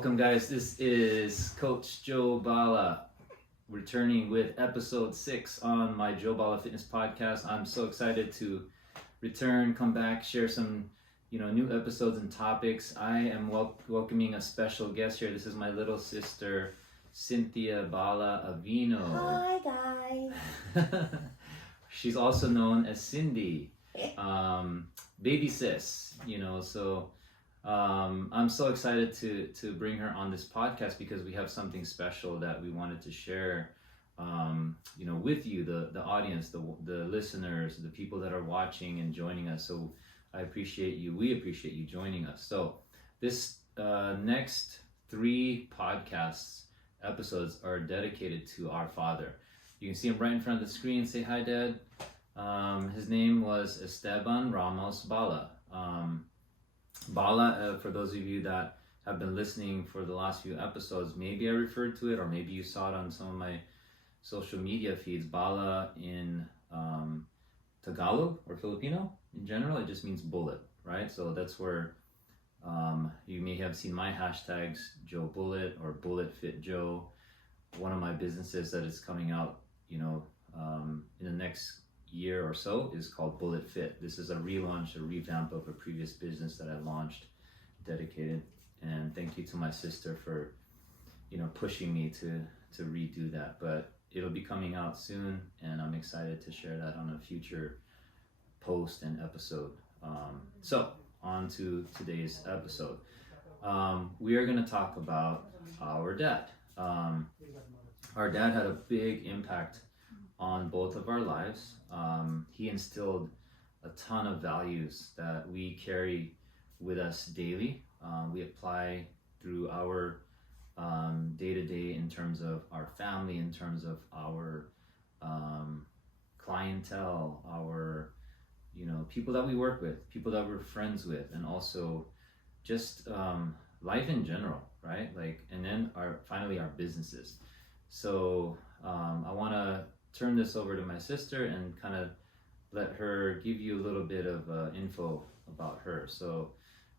Welcome, guys. This is Coach Joe Bala returning with episode 6 on my Joe Bala Fitness podcast. I'm so excited to return, come back, share some new episodes and topics. I am welcoming a special guest here. This is my little sister, Cynthia Bala-Aveno. Hi, guys. She's also known as Cindy, baby sis, I'm so excited to bring her on this podcast because we have something special that we wanted to share, with you, the audience, the listeners, the people that are watching and joining us. So we appreciate you joining us. So this next 3 podcasts episodes are dedicated to our father. You can see him right in front of the screen. Say hi, Dad. His name was Esteban Ramos Bala. Bala, for those of you that have been listening for the last few episodes, maybe I referred to it or maybe you saw it on some of my social media feeds. Bala in Tagalog or Filipino in general, it just means bullet, right? So that's where you may have seen my hashtags, Joe Bullet or Bullet Fit Joe. One of my businesses that is coming out, in the next year or so is called Bullet Fit. This is a relaunch, a revamp of a previous business that I launched, dedicated. And thank you to my sister for, pushing me to redo that. But it'll be coming out soon, and I'm excited to share that on a future post and episode. So on to today's episode. We are going to talk about our dad. Our dad had a big impact on both of our lives. He instilled a ton of values that we carry with us daily. We apply through our day-to-day in terms of our family, in terms of our clientele, our people that we work with, people that we're friends with, and also just life in general, right? And then finally our businesses. So I want to turn this over to my sister and kind of let her give you a little bit of info about her. So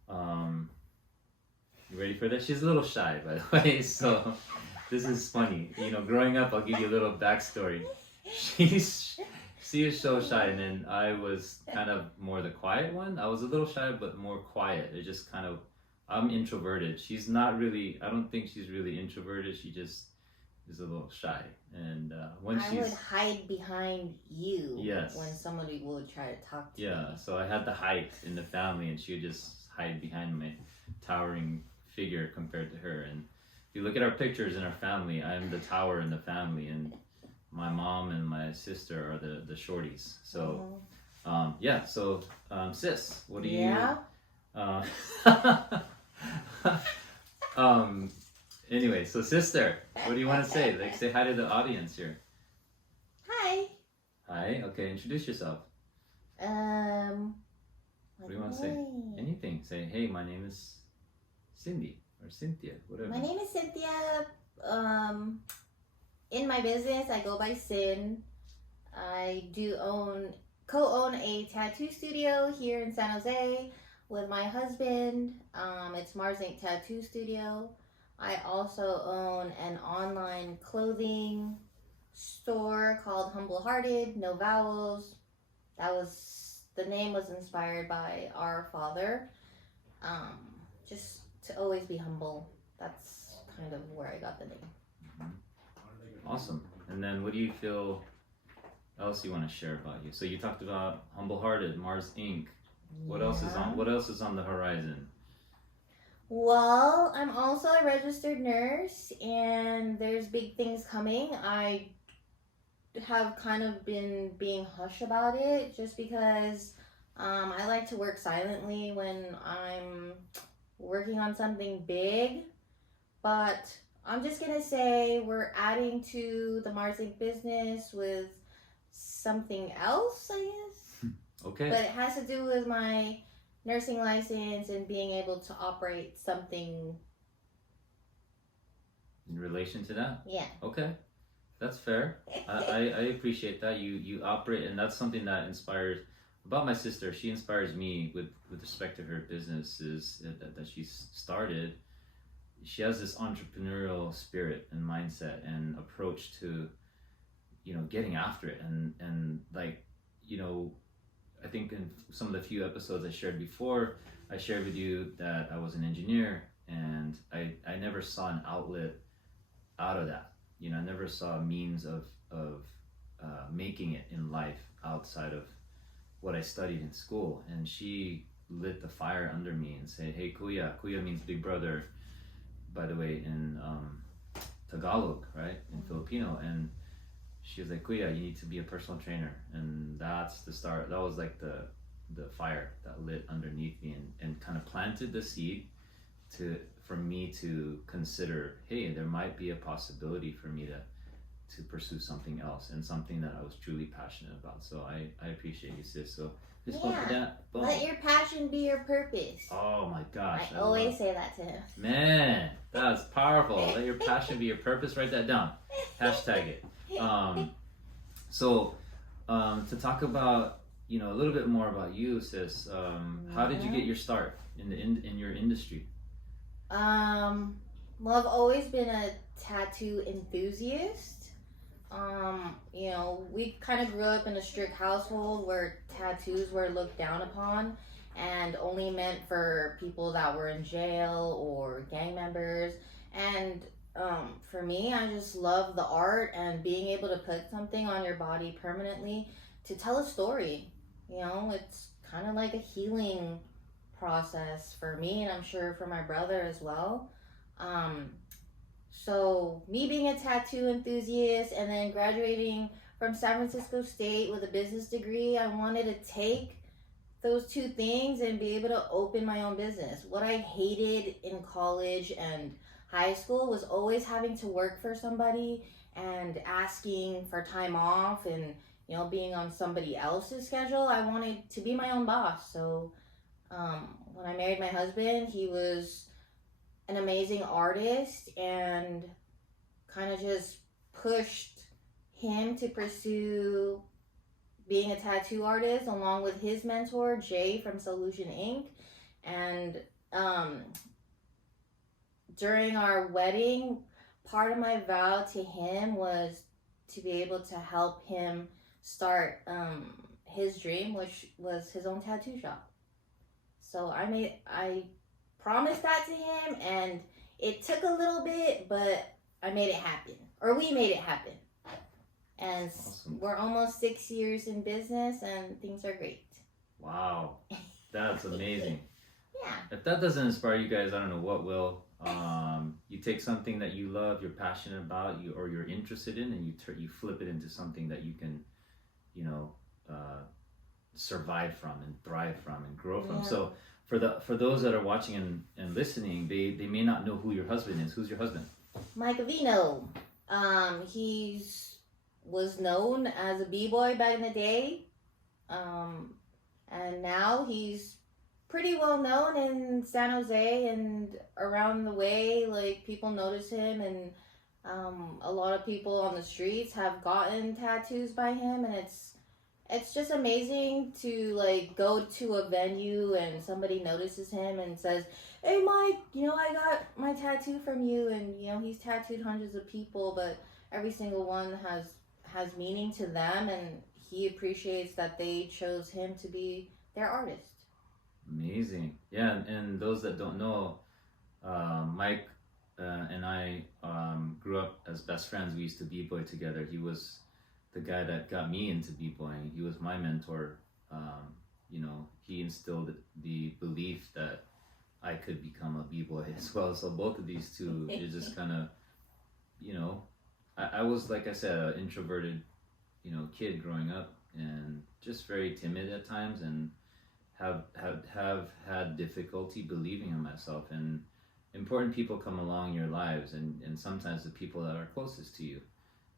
you ready for this? She's a little shy, by the way, so this is funny. Growing up, I'll give you a little backstory. She was so shy, and then I was kind of more the quiet one. I was a little shy, but more quiet. It just kind of, I'm introverted. She's not really, I don't think she's really introverted. She just is a little shy. And when I would hide behind you. Yes. When somebody would try to talk to me. Yeah, so I had the height in the family, and she would just hide behind my towering figure compared to her. And if you look at our pictures in our family, I'm the tower in the family, and my mom and my sister are the shorties. So sis, what do you anyway, so sister, what do you want to say? Say hi to the audience here. Hi. Hi. Okay, introduce yourself. What do you want to say? Anything. Say, hey, my name is Cindy or Cynthia, whatever. My name is Cynthia. In my business, I go by Cyn. I do co-own a tattoo studio here in San Jose with my husband. It's Mars Ink Tattoo Studio. I also own an online clothing store called Humble Hearted, No Vowels. The name was inspired by our father. Just to always be humble. That's kind of where I got the name. Awesome. And then what do you feel else you want to share about you? So you talked about Humble Hearted, Mars Inc. What else is on the horizon? Well, I'm also a registered nurse, and there's big things coming. I have kind of been being hush about it just because I like to work silently when I'm working on something big. But I'm just going to say we're adding to the Mars Inc. business with something else, I guess. Okay. But it has to do with my nursing license and being able to operate something in relation to that. Yeah. Okay, that's fair. I appreciate that you operate, and that's something that inspires about my sister. She inspires me with respect to her businesses that she started. she has this entrepreneurial spirit and mindset and approach to, you know, getting after it. And like, you know, I think in some of the few episodes I shared before, I shared with you that I was an engineer, and I never saw an outlet out of that. You know, I never saw a means of making it in life outside of what I studied in school. And she lit the fire under me and said, hey, Kuya. Kuya means big brother, by the way, in Tagalog, right? In Filipino. And she was like, Kuya, you need to be a personal trainer. And that's the start. That was like the fire that lit underneath me, and kind of planted the seed for me to consider, hey, there might be a possibility for me to pursue something else, and something that I was truly passionate about. So I appreciate you, sis. So just bump for that. Boom. Let your passion be your purpose. Oh my gosh. I always say that to him. Man, that's powerful. Let your passion be your purpose. Write that down. Hashtag it. So to talk about, you know, a little bit more about you, sis. How did you get your start in your industry? Well, I've always been a tattoo enthusiast. You know, we kind of grew up in a strict household where tattoos were looked down upon and only meant for people that were in jail or gang members. And for me, I just love the art and being able to put something on your body permanently to tell a story. You know, it's kind of like a healing process for me, and I'm sure for my brother as well. So me being a tattoo enthusiast and then graduating from San Francisco State with a business degree, I wanted to take those two things and be able to open my own business. What I hated in college and high school was always having to work for somebody and asking for time off and, you know, being on somebody else's schedule. I wanted to be my own boss. So when I married my husband, he was an amazing artist, and kind of just pushed him to pursue being a tattoo artist along with his mentor, Jay from Solution Inc. And during our wedding, part of my vow to him was to be able to help him start his dream, which was his own tattoo shop. So I promised that to him, and it took a little bit, but I made it happen, or we made it happen. And awesome. We're almost 6 years in business, and things are great. Wow, that's amazing. Yeah. If that doesn't inspire you guys, I don't know what will. You take something that you love, you're passionate about, or you're interested in, and you flip it into something that you can, you know, survive from and thrive from and grow from. Yeah. So for those that are watching and listening, they may not know who your husband is. Who's your husband? Mike Aveno. Was known as a b-boy back in the day, and now he's pretty well known in San Jose and around the way. Like, people notice him, and a lot of people on the streets have gotten tattoos by him, and it's just amazing to like go to a venue and somebody notices him and says, hey Mike, you know, I got my tattoo from you. And you know, he's tattooed hundreds of people, but every single one has meaning to them, and he appreciates that they chose him to be their artist. Amazing. Yeah, and those that don't know, Mike and I grew up as best friends. We used to b-boy together. He was the guy that got me into b-boying. He was my mentor. You know, he instilled the belief that I could become a b-boy as well. So both of these two, it just kind of, you know, I was, like I said, an introverted, you know, kid growing up, and just very timid at times, and have had difficulty believing in myself. And important people come along in your lives, and sometimes the people that are closest to you,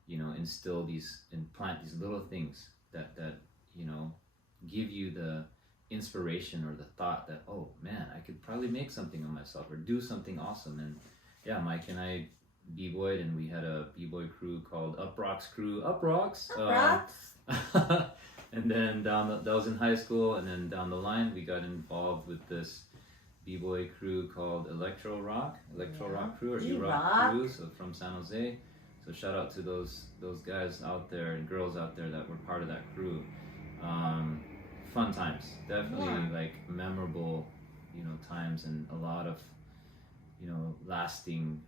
you know, instill these and plant these little things that you know, give you the inspiration or the thought that, oh man, I could probably make something of myself or do something awesome. And yeah, Mike and I b-boyed, and we had a b-boy crew called Up Rocks Crew. Up Rocks. And then that was in high school, and then down the line we got involved with this b-boy crew called Electro Rock Crew, or E-Rock. E-Rock Crew, so from San Jose. So shout out to those guys out there and girls out there that were part of that crew. Fun times, definitely like memorable, times, and a lot of lasting,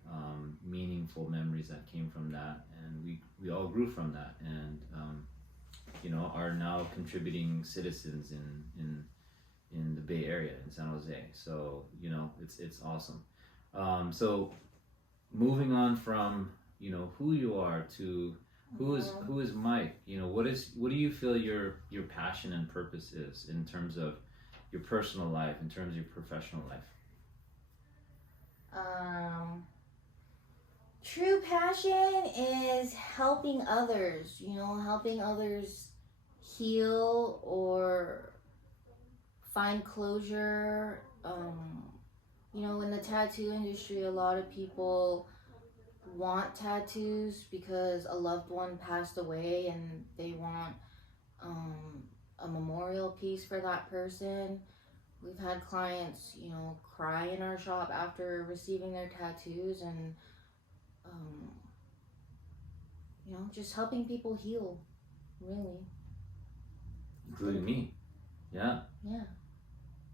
meaningful memories that came from that, and we all grew from that, and are now contributing citizens in the Bay Area in San Jose. So it's awesome. So moving on from who you are to who is Mike. What do you feel your passion and purpose is in terms of your personal life, in terms of your professional life? True passion is helping others, helping others heal or find closure. In the tattoo industry, a lot of people want tattoos because a loved one passed away and they want a memorial piece for that person. We've had clients, cry in our shop after receiving their tattoos, and just helping people heal, really. Including me. Yeah. Yeah.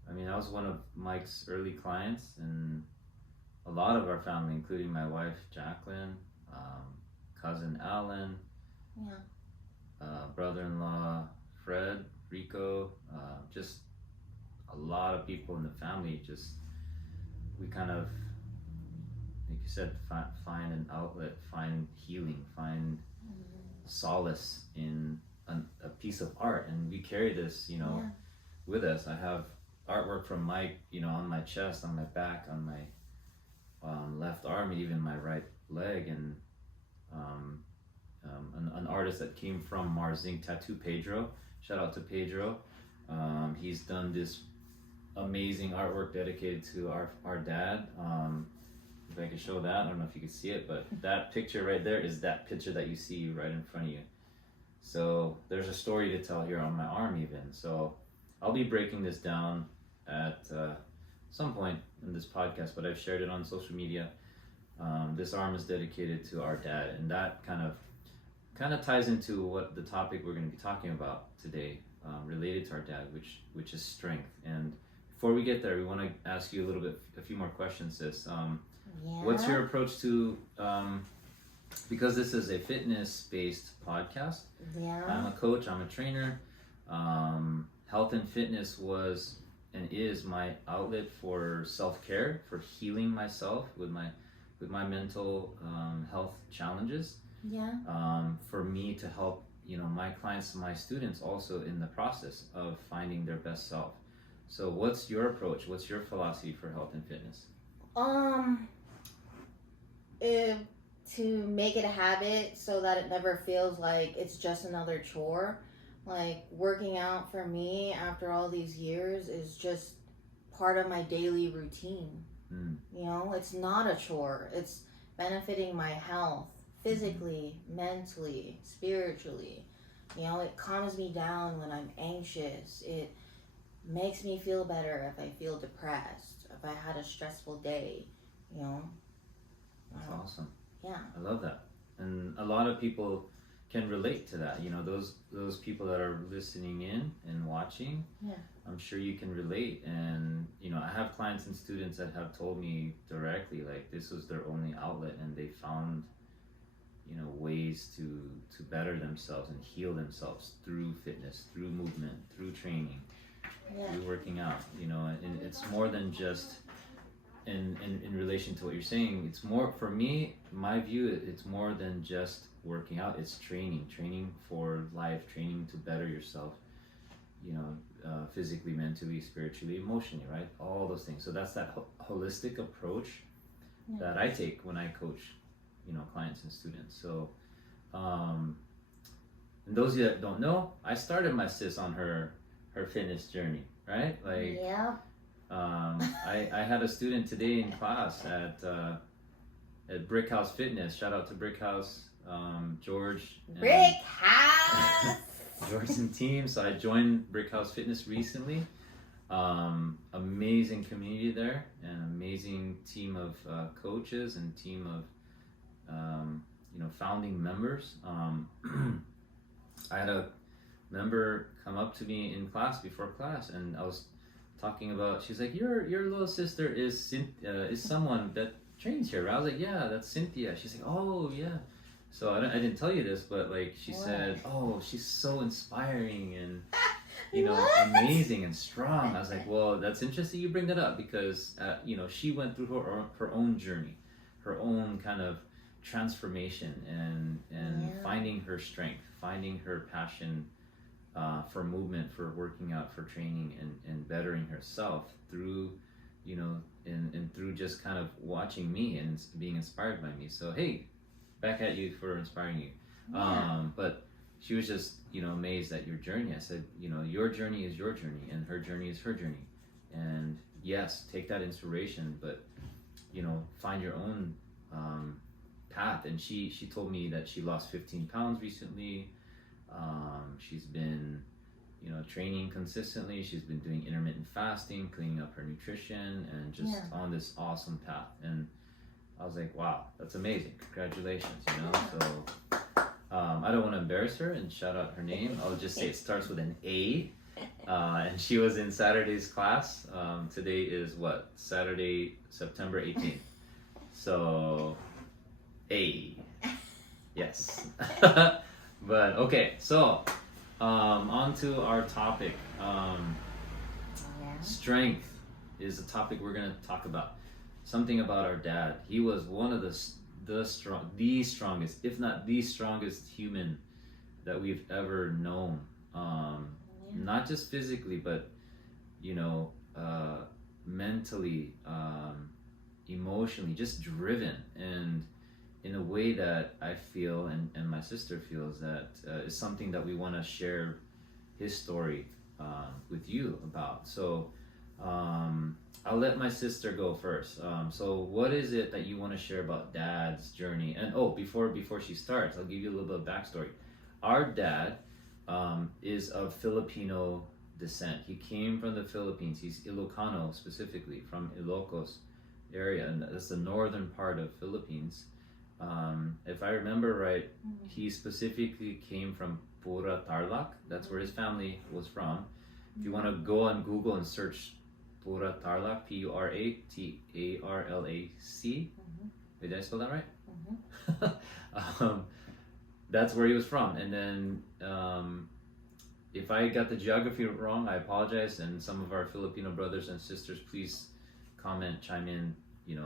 I mean, I was one of Mike's early clients, and a lot of our family, including my wife Jacqueline, cousin Alan, brother-in-law Fred, Rico, just a lot of people in the family. We kind of, like you said, find an outlet, find healing, find solace in a piece of art, and we carry this, with us. I have artwork from Mike, on my chest, on my back, on my left arm, even my right leg, and an artist that came from Mars Inc. Tattoo, Pedro. Shout out to Pedro. He's done this amazing artwork dedicated to our dad. If I can show that, I don't know if you can see it, but that picture right there is that picture that you see right in front of you. So there's a story to tell here on my arm even. So I'll be breaking this down at some point in this podcast, but I've shared it on social media. This arm is dedicated to our dad, and that kind of ties into what the topic we're going to be talking about today, related to our dad, which is strength. And before we get there, we want to ask you a few more questions, sis. What's your approach to, because this is a fitness-based podcast, I'm a coach, I'm a trainer. Health and fitness was and is my outlet for self-care, for healing myself with my mental health challenges. For me to help my clients, my students also in the process of finding their best self. So what's your approach? What's your philosophy for health and fitness? To make it a habit so that it never feels like it's just another chore. Like, working out for me after all these years is just part of my daily routine. It's not a chore. It's benefiting my health physically, mentally, spiritually. It calms me down when I'm anxious. It makes me feel better if I feel depressed, if I had a stressful day. That's awesome. Yeah. I love that. And a lot of people can relate to that. Those people that are listening in and watching, I'm sure you can relate. And I have clients and students that have told me directly, like, this was their only outlet, and they found ways to better themselves and heal themselves through fitness, through movement, through training, through working out. And it's more than just in relation to what you're saying. It's more, for me, my view, it's more than just working out. It's training for life, training to better yourself, physically, mentally, spiritually, emotionally, right? All those things. So that's that holistic approach that I take when I coach clients and students. So and those of you that don't know, I started my sis on her fitness journey, right? Like, I had a student today in class at Brick House Fitness. Shout out to Brick House, George. Brick House! George and team. So I joined Brick House Fitness recently. Amazing community there, an amazing team of coaches and team of founding members. I had a member come up to me in class before class, and I was talking about. She's like, "Your little sister is someone that trains here." I was like, "Yeah, that's Cynthia." She's like, "Oh yeah." So I didn't tell you this, but like she said, "Oh, she's so inspiring and amazing and strong." I was like, "Well, that's interesting you bring that up because she went through her own journey, her own kind of transformation and finding her strength, finding her passion for movement, for working out, for training, and bettering herself through and through just kind of watching me and being inspired by me. So hey, back at you for inspiring you. But she was just amazed at your journey. I said, your journey is your journey and her journey is her journey, and yes, take that inspiration, but find your own path. And she told me that she lost 15 pounds recently. She's been training consistently. She's been doing intermittent fasting, cleaning up her nutrition, and just on this awesome path. And I was like, wow, that's amazing, congratulations. So I don't want to embarrass her and shout out her name. I'll just say it starts with an A. And she was in Saturday's class. Today is what? Saturday, September 18th. So A. Yes. But okay, so on to our topic. Strength is the topic we're going to talk about. Something about our dad. He was one of the strongest, if not the strongest human that we've ever known. Not just physically, but mentally, emotionally, just driven, and in a way that I feel and my sister feels that is something that we want to share his story with you about. So I'll let my sister go first. So what is it that you want to share about Dad's journey? And before she starts, I'll give you a little bit of backstory. Our dad is of Filipino descent. He came from the Philippines. He's Ilocano, specifically from Ilocos area, and that's the northern part of Philippines. If I remember right, he specifically came from Pura Tarlac. That's where his family was from. If you want to go on Google and search Pura Tarlac, Puratarlac. Did I spell that right? That's where he was from. And then if I got the geography wrong, I apologize. And some of our Filipino brothers and sisters, please comment, chime in,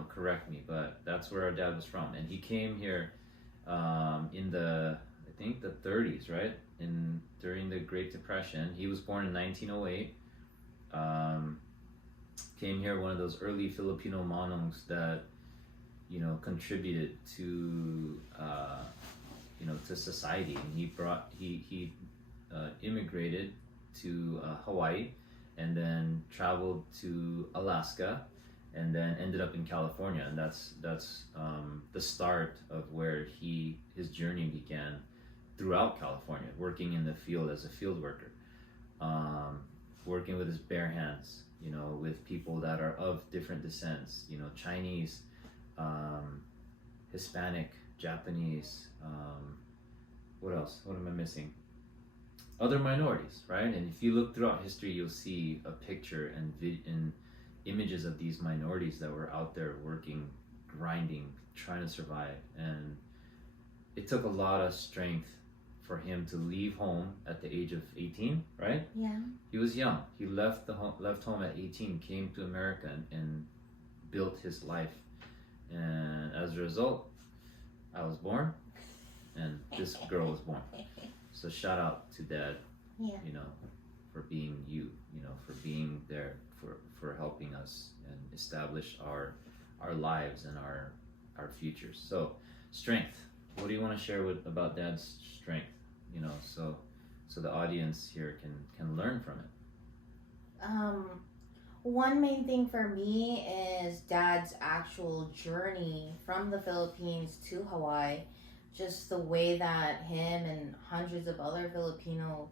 correct me. But that's where our dad was from. And he came here in the 30s, right? During the Great Depression. He was born in 1908. Came here, one of those early Filipino manongs that contributed to to society. And he immigrated to Hawaii, and then traveled to Alaska, and then ended up in California. And that's the start of where his journey began throughout California, working in the field as a field worker, working with his bare hands, with people that are of different descents, Chinese, Hispanic, Japanese, what else? What am I missing? Other minorities, right? And if you look throughout history, you'll see a picture and images of these minorities that were out there working, grinding, trying to survive. And it took a lot of strength for him to leave home at the age of 18, right? Yeah. He was young. He left home at 18, came to America and built his life. And as a result, I was born, and this girl was born. So shout out to Dad, for being you, for being there, for helping us and establish our lives and our futures. So strength. What do you want to share about Dad's strength? So the audience here can learn from it. One main thing for me is Dad's actual journey from the Philippines to Hawaii. Just the way that him and hundreds of other Filipino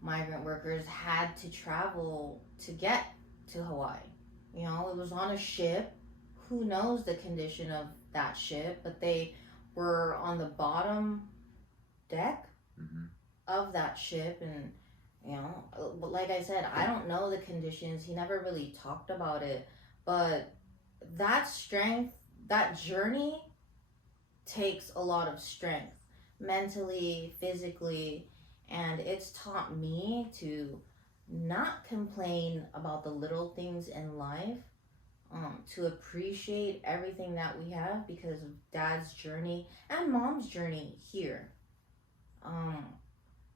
migrant workers had to travel to get to Hawaii. You know, it was on a ship. Who knows the condition of that ship, but they were on the bottom deck of that ship, and you know, like I said, I don't know the conditions. He never really talked about it, but that strength, that journey takes a lot of strength, mentally, physically, and it's taught me to not complain about the little things in life, to appreciate everything that we have because of Dad's journey and Mom's journey here.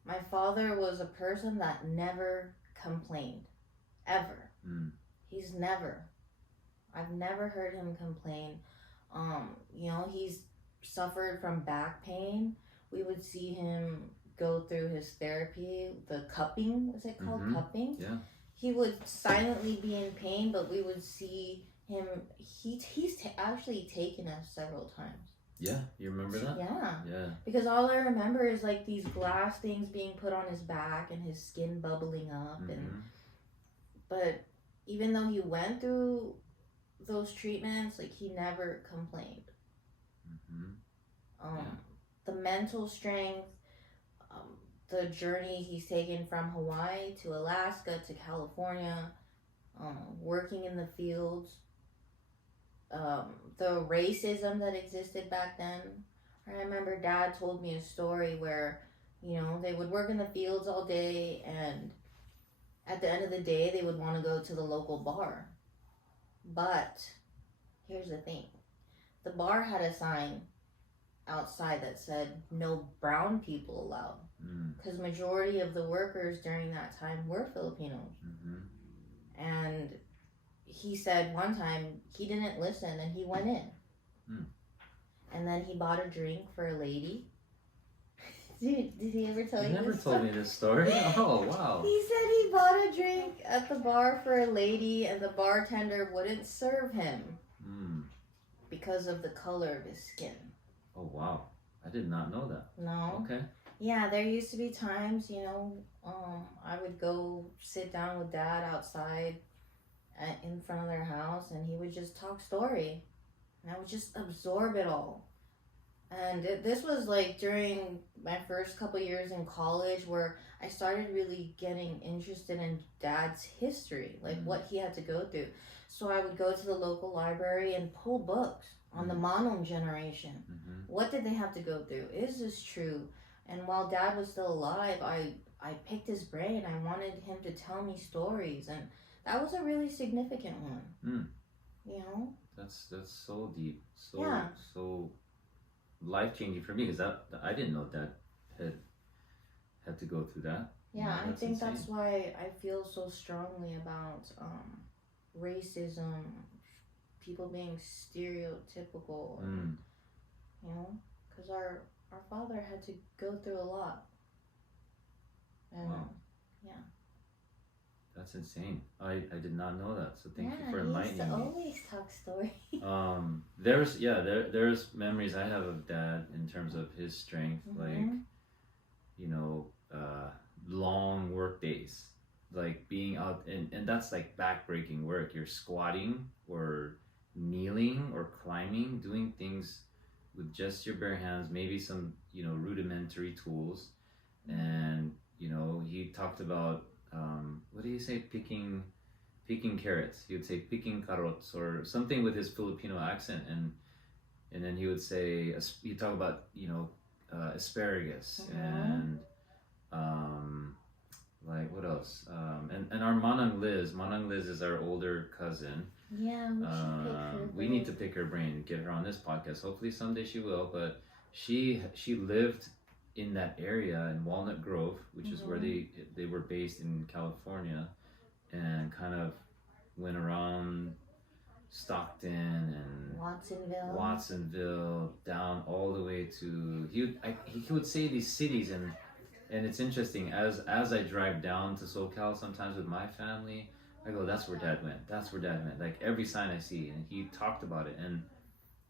My father was a person that never complained, ever. He's never. I've never heard him complain. You know, he's suffered from back pain. We would see him go through his therapy, the cupping, was it called cupping? Yeah. He would silently be in pain, but we would see him, he's actually taken us several times. Yeah, you remember that? Yeah. Because all I remember is like these glass things being put on his back and his skin bubbling up. But even though he went through those treatments, like he never complained. The mental strength, the journey he's taken from Hawaii to Alaska to California, working in the fields, the racism that existed back then. I remember Dad told me a story where, you know, they would work in the fields all day, and at the end of the day they would want to go to the local bar. But here's the thing, the bar had a sign outside that said no brown people allowed, because majority of the workers during that time were Filipinos. And he said one time he didn't listen and he went in, and then he bought a drink for a lady. Did he ever tell you this? Never told me this story. Oh, wow. He said he bought a drink at the bar for a lady, and the bartender wouldn't serve him because of the color of his skin. Oh, wow. I did not know that. No. Okay. Yeah, there used to be times, you know, I would go sit down with Dad outside in front of their house, and he would just talk story, and I would just absorb it all. And this was like during my first couple years in college, where I started really getting interested in Dad's history, like what he had to go through. So I would go to the local library and pull books on the Manong generation. What did they have to go through? Is this true? And while Dad was still alive, I picked his brain. I wanted him to tell me stories, and that was a really significant one. You know? That's so deep. Yeah. So life-changing for me, because that I didn't know Dad had to go through that. Yeah, I think insane. that's why I feel so strongly about racism, people being stereotypical, and, you know, because our father had to go through a lot. And, wow. Yeah. That's insane. I did not know that. So thank you for enlightening me. Yeah, he used to always talk story. There's memories I have of Dad in terms of his strength, like, you know, long work days, like being out, and that's like back-breaking work. You're squatting or kneeling or climbing, doing things with just your bare hands, maybe some, you know, rudimentary tools. And, you know, he talked about, what do you say, picking carrots. He would say picking carrots or something with his Filipino accent, and then he would say, he'd talk about, you know, asparagus, and like what else, and our Manang Liz is our older cousin. Yeah, we need to pick her brain, get her on this podcast. Hopefully someday she will. But she lived in that area in Walnut Grove, which is where they were based in California, and kind of went around Stockton and Watsonville down all the way to he would say these cities, and it's interesting, as I drive down to SoCal sometimes with my family, I go, that's where Dad went, like every sign I see. And he talked about it, and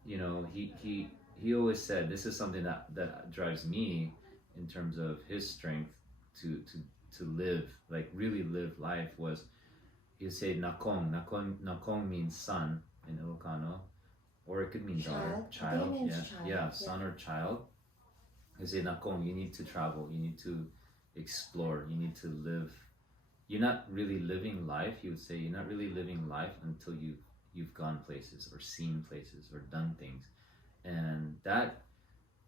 you know, he always said, this is something that drives me in terms of his strength to live, like really live life, was you say nakong. Nakong means son in Ilocano, or it could mean daughter, child. Yeah, son or child. You say nakong. You need to travel. You need to explore. You need to live. You're not really living life. You would say you're not really living life until you've gone places or seen places or done things, and that,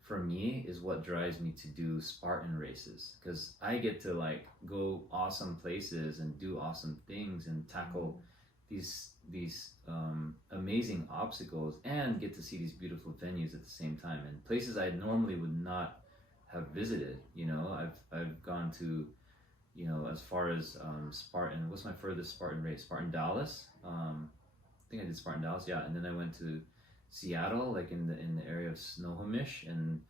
for me, is what drives me to do Spartan races, because I get to like go awesome places and do awesome things and tackle these amazing obstacles and get to see these beautiful venues at the same time and places I normally would not have visited. You know, I've gone to, you know, as far as Spartan. What's my furthest Spartan race? Spartan Dallas. I think I did Spartan Dallas. Yeah, and then I went to Seattle, like in the area of Snohomish, and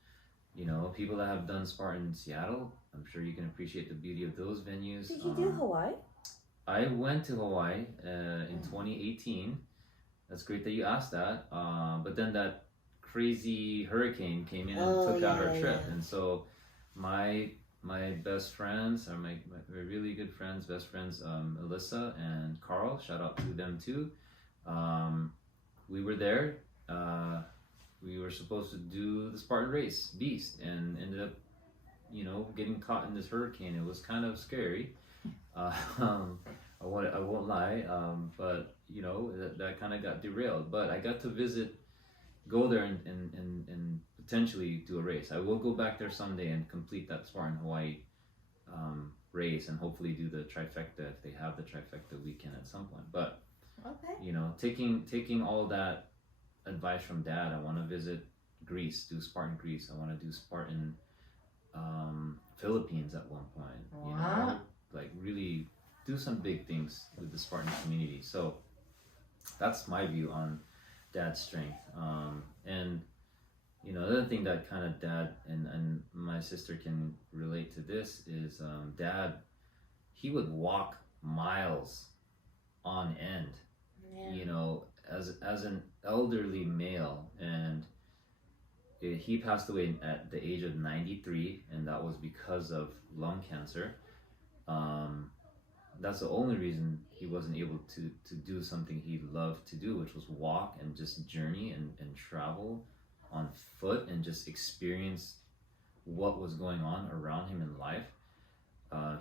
you know, people that have done Spartan in Seattle, I'm sure you can appreciate the beauty of those venues. Did you do Hawaii? I went to Hawaii in 2018. That's great that you asked that. But then that crazy hurricane came in and took out our trip, and so my best friends, or my really good friends, best friends, Alyssa and Carl, shout out to them too. We were there. We were supposed to do the Spartan race, Beast, and ended up, you know, getting caught in this hurricane. It was kind of scary. I won't lie, but you know, that kind of got derailed. But I got to go there and potentially do a race. I will go back there someday and complete that Spartan Hawaii race, and hopefully do the trifecta if they have the trifecta weekend at some point. But you know, taking all that advice from Dad, I want to visit Greece, do Spartan Greece. I want to do Spartan Philippines at one point. You know, like really do some big things with the Spartan community. So that's my view on Dad's strength. And you know, the other thing that kind of Dad and my sister can relate to this is Dad, he would walk miles on end. You know, as an elderly male, and he passed away at the age of 93, and that was because of lung cancer. That's the only reason he wasn't able to do something he loved to do, which was walk and just journey and travel on foot and just experience what was going on around him in life.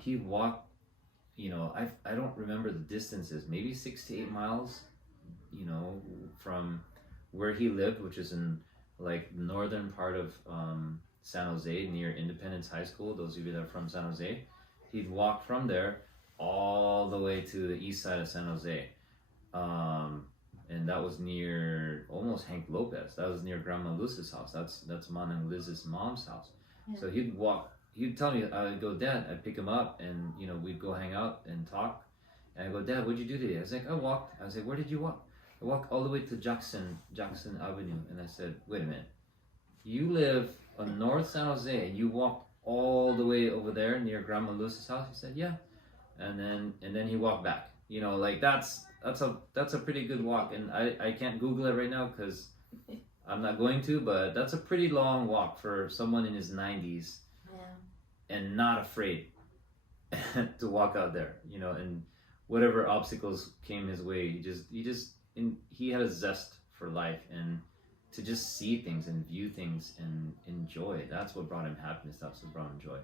He walked, you know, I don't remember the distances, maybe 6 to 8 miles, you know, from where he lived, which is in like northern part of San Jose, near Independence High School. Those of you that are from San Jose, he'd walk from there all the way to the east side of San Jose, and that was near almost Hank Lopez. That was near Grandma Luz's house. That's Manang Liz's mom's house. So he'd walk. He'd tell me, I'd go, Dad. I'd pick him up, and you know, we'd go hang out and talk. And I go, Dad, what'd you do today? I was like, I walked. I was like, where did you walk? I walked all the way to Jackson Avenue. And I said, wait a minute, you live on North San Jose and you walked all the way over there near Grandma Luz's house? He said, yeah. And then he walked back. You know, like that's a pretty good walk. And I can't Google it right now because I'm not going to, but that's a pretty long walk for someone in his 90s. And not afraid to walk out there, you know, and whatever obstacles came his way, he had a zest for life, and to just see things and view things and enjoy. That's what brought him happiness. That's what brought him joy.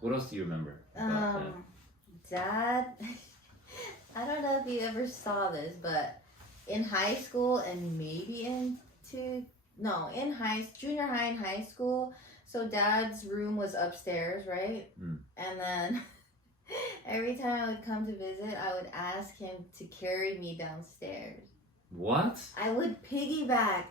What else do you remember about Dad? I don't know if you ever saw this, but in high school and maybe junior high and high school. So Dad's room was upstairs, right? And then every time I would come to visit, I would ask him to carry me downstairs. What? I would piggyback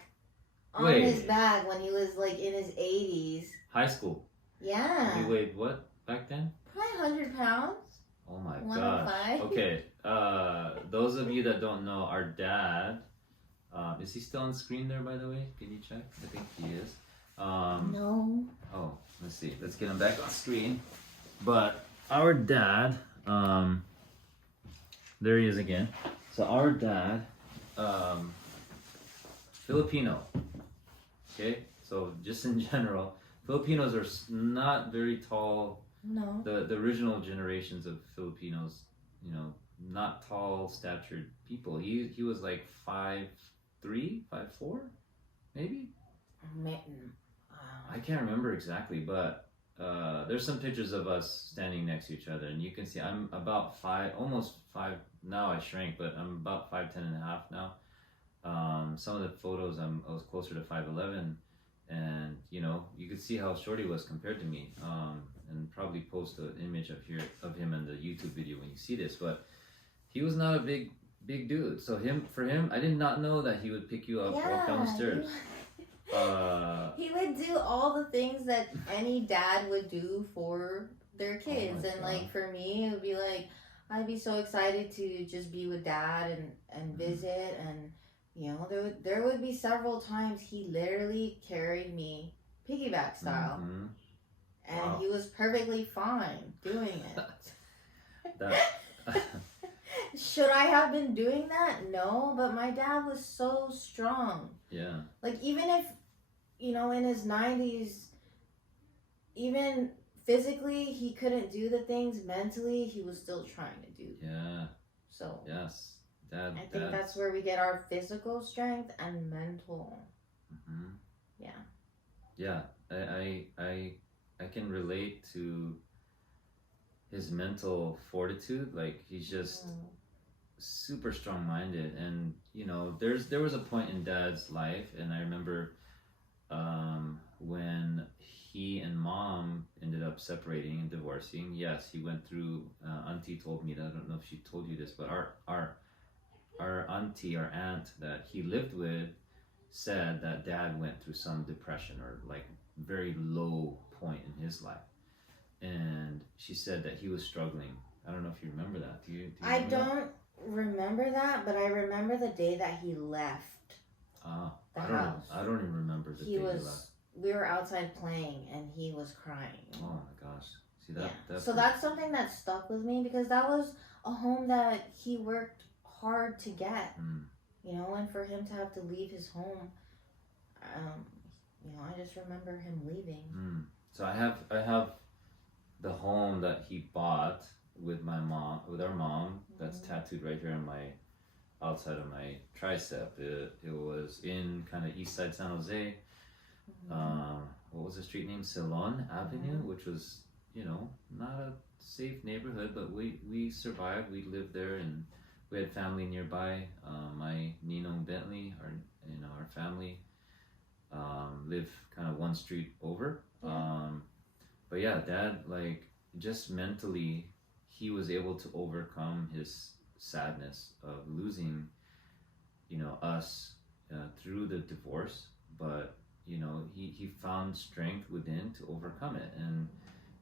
on his bag when he was like in his 80s. High school? Yeah. You weighed what back then? Probably 100 pounds. Oh my gosh. Okay. Those of you that don't know, our dad, is he still on screen there, by the way? Can you check? I think he is. No. Oh, let's see. Let's get him back on screen. But our dad, there he is again. So our dad, Filipino. Okay, so just in general, Filipinos are not very tall. No. The original generations of Filipinos, you know, not tall statured people. He was like 5'3", 5'4", maybe. I can't remember exactly, but there's some pictures of us standing next to each other, and you can see I'm about almost 5 now. I shrank, but I'm about 5'10" and a half now. Some of the photos I was closer to 5'11", and you could see how short he was compared to me. And probably post an image of him in the YouTube video when you see this. But he was not a big dude. So for him, I did not know that he would pick you up, walk down the stairs. He would do all the things that any dad would do for their kids. And like for me, it would be like I'd be so excited to just be with dad and visit, and there would be several times he literally carried me piggyback style. And he was perfectly fine doing it. Should I have been doing that? No, but my dad was so strong. Yeah. Like even if, in his 90s, even physically he couldn't do the things, mentally he was still trying to do. Yeah. So. Yes. I think that's where we get our physical strength and mental. Yeah. Yeah. I can relate to his mental fortitude. Like he's just super strong-minded, and there was a point in Dad's life, and I remember when he and Mom ended up separating and divorcing. Yes, he went through. Auntie told me that. I don't know if she told you this, but our aunt that he lived with said that Dad went through some depression or like very low point in his life, and she said that he was struggling. I don't know if you remember that. Do you I don't remember that, but I remember the day that he left the house. I don't even remember the day he left. We were outside playing and he was crying. Oh my gosh. See that? So that's something that stuck with me, because that was a home that he worked hard to get. And for him to have to leave his home, I just remember him leaving. So I have the home that he bought with our mom. That's tattooed right here on my outside of my tricep. It was in kind of east side San Jose. What was the street name? Ceylon Avenue, which was not a safe neighborhood, but we survived. We lived there, and we had family nearby. My Nino and Bentley, our family live kind of one street over. But yeah, Dad, like, just mentally, he was able to overcome his sadness of losing, us through the divorce. But he found strength within to overcome it, and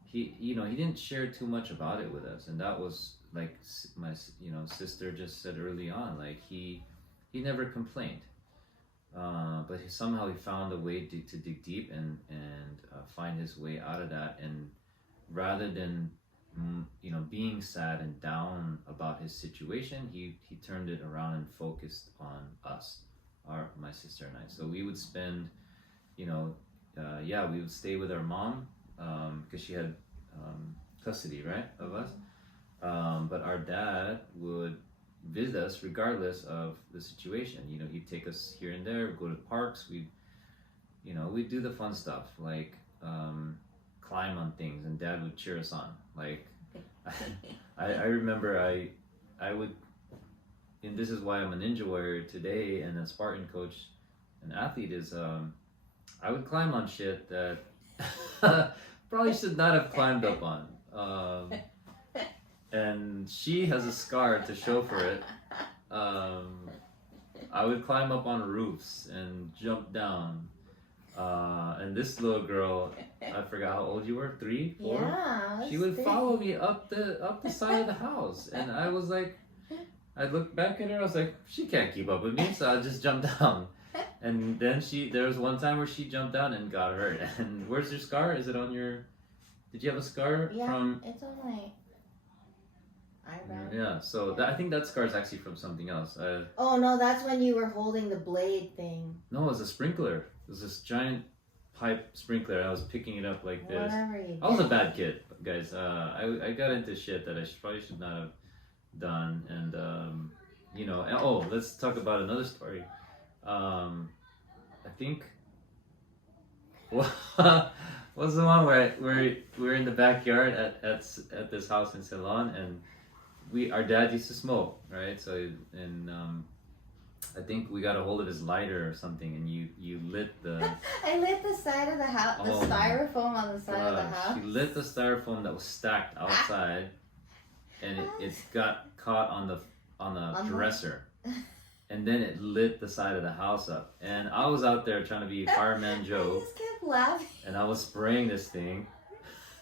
he didn't share too much about it with us, and that was like my sister just said early on, like he never complained. But somehow he found a way to dig deep and find his way out of that. And rather than being sad and down about his situation, he turned it around and focused on us, my sister and I. So we would spend, we would stay with our mom because she had custody, right, of us. But our dad would visit us regardless of the situation. He'd take us here and there, go to parks. We'd do the fun stuff, like climb on things, and Dad would cheer us on. Like I remember I would, and this is why I'm a ninja warrior today and a Spartan coach and athlete, is I would climb on shit that probably should not have climbed up on. And she has a scar to show for it. I would climb up on roofs and jump down. And this little girl, I forgot how old you were, 3, 4? Yeah. She would follow me up the side of the house. And I was like, I'd look back at her, I was like, she can't keep up with me, so I'd just jump down. And then there was one time where she jumped down and got hurt. And where's your scar? Is it on your, did you have a scar from? It's on my eyebrow. Yeah, so I think that scar is actually from something else. Oh no, that's when you were holding the blade thing. No, it was a sprinkler. It was this giant pipe sprinkler. I was picking it up like this. Whatever you did. I was a bad kid, guys. I got into shit that I probably should not have done. And you know, oh, let's talk about another story. I think what's the one where we're in the backyard at this house in Ceylon, and our dad used to smoke, right? So and I think we got a hold of his lighter or something, and you lit the. I lit the side of the house, the styrofoam on the side of the house. She lit the styrofoam that was stacked outside, and it got caught on the dresser, and then it lit the side of the house up. And I was out there trying to be Fireman Joe. I just kept laughing. And I was spraying this thing,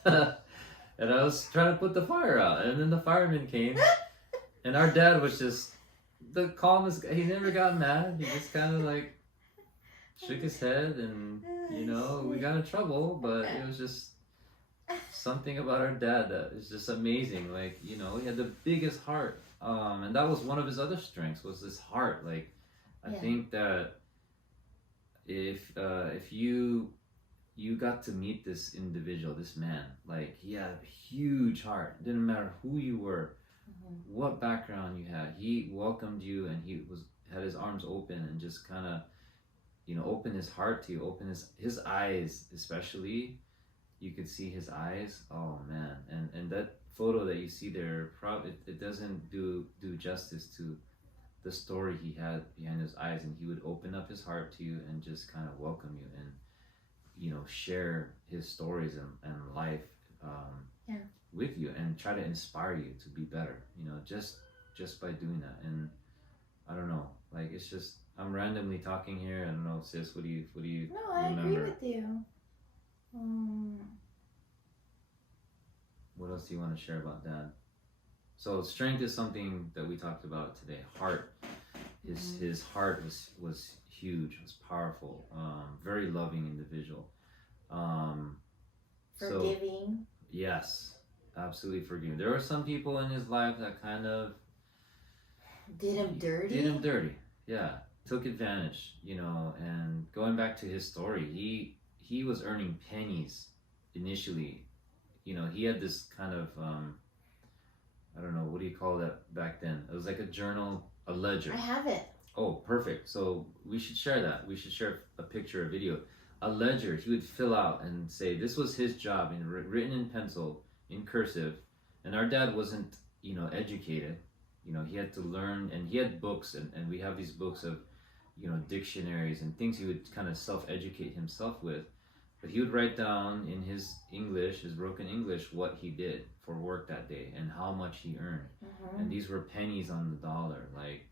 and I was trying to put the fire out, and then the fireman came, and our dad was just the calmest. He never got mad. He just kind of like shook his head, and you know, we got in trouble, but it was just something about our dad that is just amazing. Like, you know, he had the biggest heart, and that was one of his other strengths, was this heart. Like, I think that if you got to meet this individual, this man, like, he had a huge heart. It didn't matter who you were, what background you had. He welcomed you, and he had his arms open and just kind of, you know, open his heart to you, open his eyes, especially. You could see his eyes. Oh man, and that photo that you see there, probably it doesn't do justice to the story he had behind his eyes. And he would open up his heart to you and just kind of welcome you, and you know, share his stories and life with you, and try to inspire you to be better, you know, just by doing that. And I don't know, like, it's just, I'm randomly talking here. I don't know, sis, what do you No, I remember? agree with you. What else do you want to share about Dad? So strength is something that we talked about today. Heart, his heart was huge, was powerful, very loving individual. Forgiving. So, yes, absolutely forgiving. There were some people in his life that kind of did him dirty. Yeah, took advantage, you know. And going back to his story, he was earning pennies initially. You know, he had this kind of I don't know, what do you call that back then? It was like a journal, a ledger. I have it. Oh, perfect. So we should share that. We should share a picture, a video. A ledger he would fill out and say this was his job, and written in pencil, in cursive. And our dad wasn't, you know, educated. You know, he had to learn, and he had books, and we have these books of, you know, dictionaries and things he would kind of self-educate himself with. But he would write down in his English, his broken English, what he did for work that day and how much he earned. And these were pennies on the dollar, like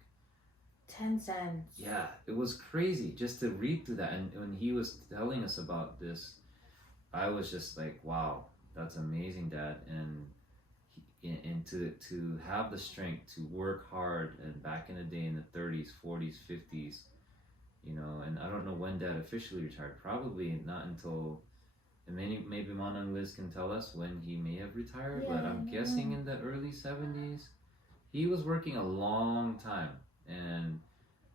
10 cents. Yeah, it was crazy just to read through that. And when he was telling us about this, I was just like, wow, that's amazing, Dad. And to have the strength to work hard, and back in the day, in the 30s, 40s, 50s, you know. And I don't know when Dad officially retired. Probably not until, and maybe Mona and Liz can tell us when he may have retired, but I'm guessing in the early 70s. He was working a long time. And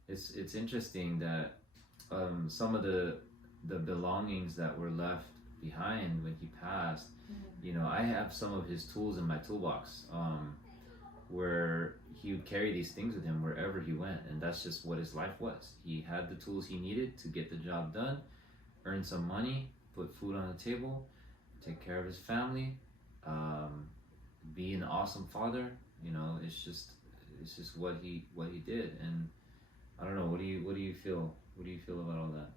it's interesting that some of the belongings that were left behind when he passed, you know, I have some of his tools in my toolbox, where he would carry these things with him wherever he went, and that's just what his life was. He had the tools he needed to get the job done, earn some money, put food on the table, take care of his family, be an awesome father. You know, it's just what he did. And I don't know, what do you feel about all that?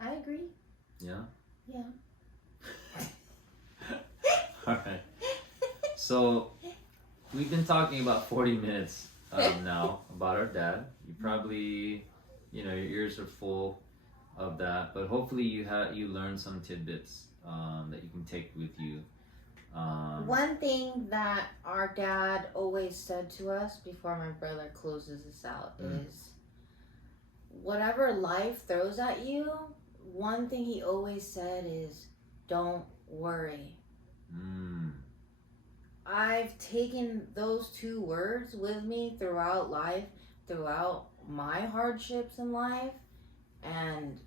I agree. Yeah? Yeah. All right. So we've been talking about 40 minutes now about our dad. You probably, you know, your ears are full of that, but hopefully you learned some tidbits that you can take with you. One thing that our dad always said to us before my brother closes this out is, whatever life throws at you, one thing he always said is, don't worry. I've taken those two words with me throughout life, throughout my hardships in life, and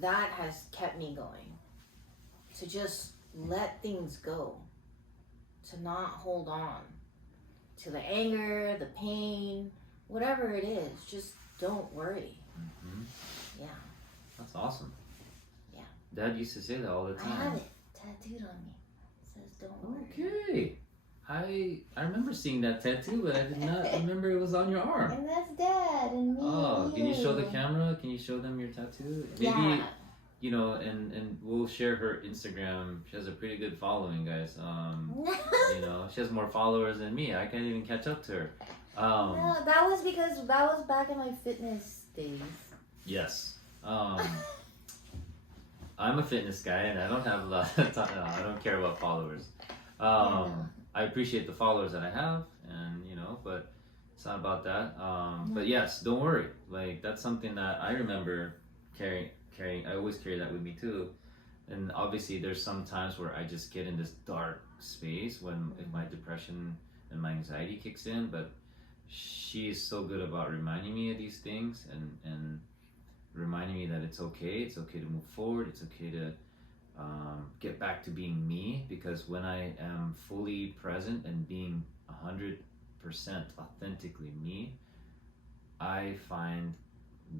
that has kept me going. To just let things go. to not hold on to the anger, the pain, whatever it is. Just don't worry. Mm-hmm. Yeah. That's awesome. Yeah. Dad used to say that all the time. I have it tattooed on me. It says don't worry. Okay. I remember seeing that tattoo, but I did not remember it was on your arm. And that's Dad and me. Oh, and can you show the you. camera? Can you show them your tattoo? Maybe, Yeah. you know, and we'll share her Instagram. She has a pretty good following, guys. You know, she has more followers than me. I can't even catch up to her. No, that was because that was back in my fitness days. Yes. I'm a fitness guy, and I don't have a lot of time. No, I don't care about followers. I appreciate the followers that I have, and you know, but it's not about that. But yes, don't worry. Like that's something that I remember carrying. I always carry that with me too. And obviously, there's some times where I just get in this dark space when if my depression and my anxiety kicks in. But she is so good about reminding me of these things and reminding me that it's okay. It's okay to move forward. It's okay to get back to being me, because when I am fully present and being 100% authentically me, I find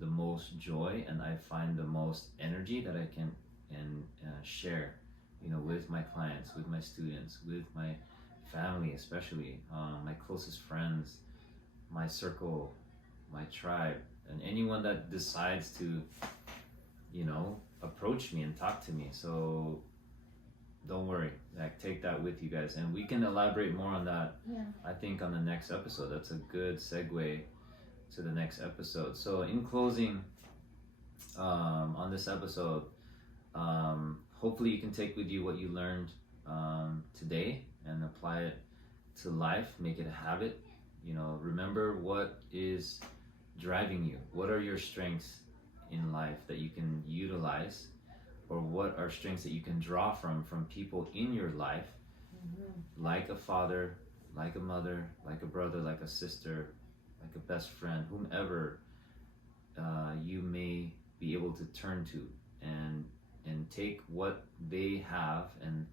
the most joy and I find the most energy that I can share, you know, with my clients, with my students, with my family, especially my closest friends, my circle, my tribe, and anyone that decides to, you know, approach me and talk to me. So don't worry, like take that with you guys, and we can elaborate more on that. I think on the next episode. That's a good segue to the next episode. So in closing, on this episode, hopefully you can take with you what you learned today and apply it to life. Make it a habit. You know, remember what is driving you. What are your strengths in life that you can utilize, or what are strengths that you can draw from people in your life, like a father, like a mother, like a brother, like a sister, like a best friend, whomever you may be able to turn to and take what they have and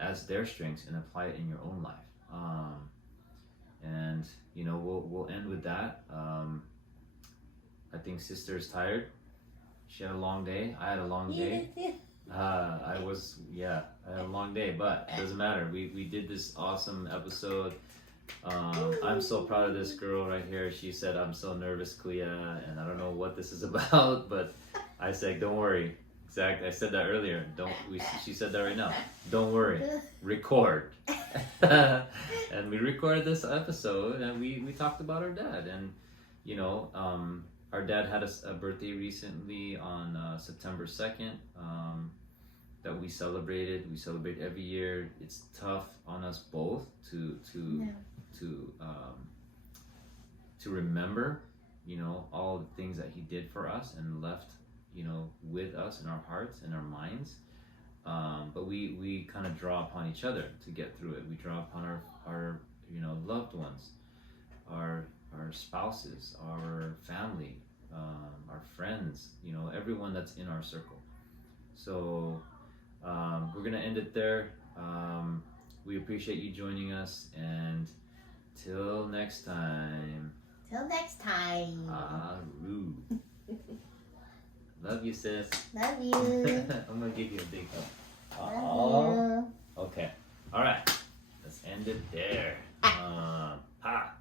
as their strengths and apply it in your own life. And you know, we'll end with that. I think sister is tired. She had a long day. I had a long day. I had a long day, but it doesn't matter. We did this awesome episode. I'm so proud of this girl right here. She said, "I'm so nervous, Kuya," and I don't know what this is about, but I said, "Don't worry." Exactly. I said that earlier. She said that right now. Don't worry. Record. And we recorded this episode, and we talked about our dad, and you know, our dad had a birthday recently on September 2nd that we celebrated. We celebrate every year. It's tough on us both to remember, you know, all the things that he did for us and left, you know, with us in our hearts and our minds. But we kind of draw upon each other to get through it. We draw upon our you know, loved ones, our spouses, our family, our friends, you know, everyone that's in our circle. So we're gonna end it there. We appreciate you joining us, and till next time. Till next time. Aru. Love you, sis. Love you. I'm gonna give you a big hug. Love you. Okay. All right. Let's end it there. Ha.